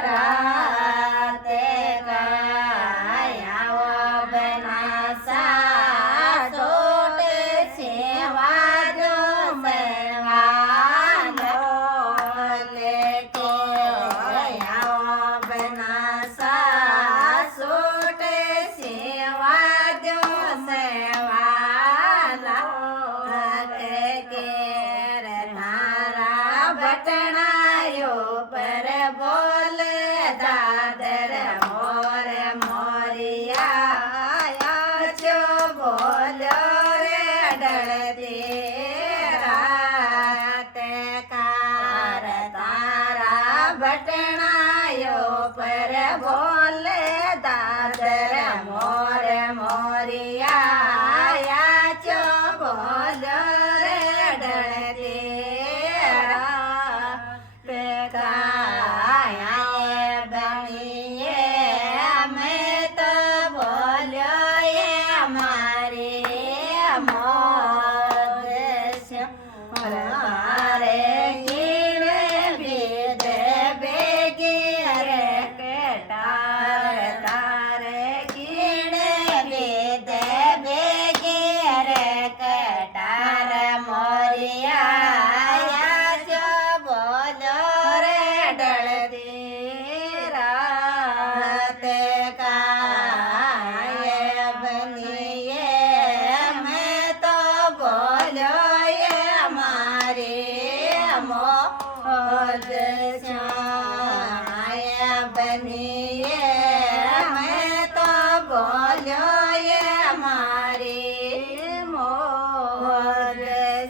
રાતે કાયા બનાસા સોટે સેવાજો મેવાનો લે કાયા બનાસા સોટે સેવાજો મેવાલા કે તારા બટણાયો પર બોલે દાદર મોર મોરિયા છો બોલ્યો રે ડળતી રાતે કાર તારા બટણાયો પર બોલે દાદર મોર મોરિયા છો બોલ્યો રે ડળતી રાતે કાયા બનીએ અમે તો બોલ્યો એ મારી મોજ મારે કીને બીજે ભેગી રે કેટાર તારે કીને બીજે ભેગી રે કેટાર મોરિયા જો બોલો રે ડળતી રાતે કાય બનીએ મેં તો બોલ્યો એ મારી મોજ છાય બનીએ મેં તો બોલ્યો એ મારી મોજ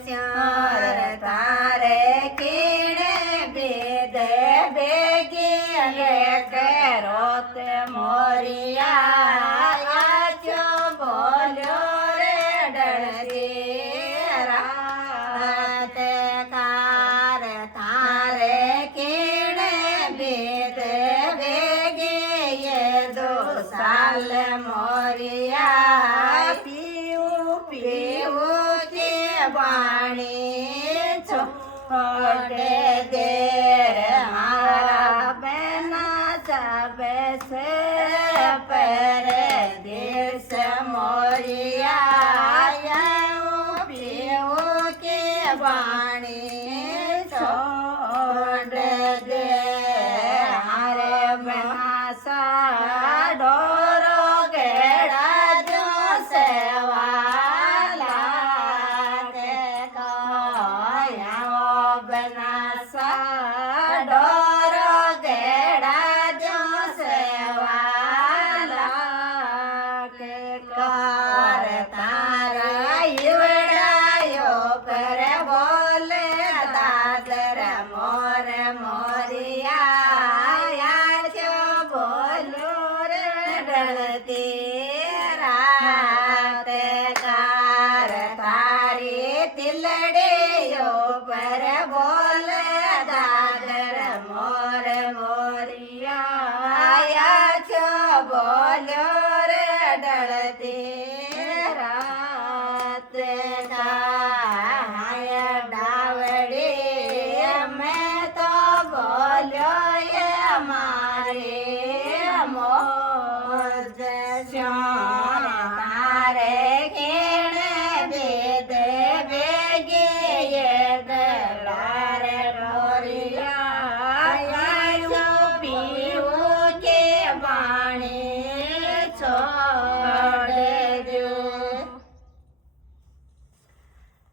શ્યાર તારે કીણે બેદે બેગી રે કેરોત મોરિયા છો બોલ્યો રે ડળતી રાતે કાર તારે કીણે બેદે બેગી એ દો સાલ મોરિયા પીવું કે વાણી છોડે દે મારા બેના ચાબે છે પર દેશ મોરિયા પીવું કે વાણી છોડ દે હારે બેના ડોરો ગેડા જો સેવાલા કે કાયા બનાસા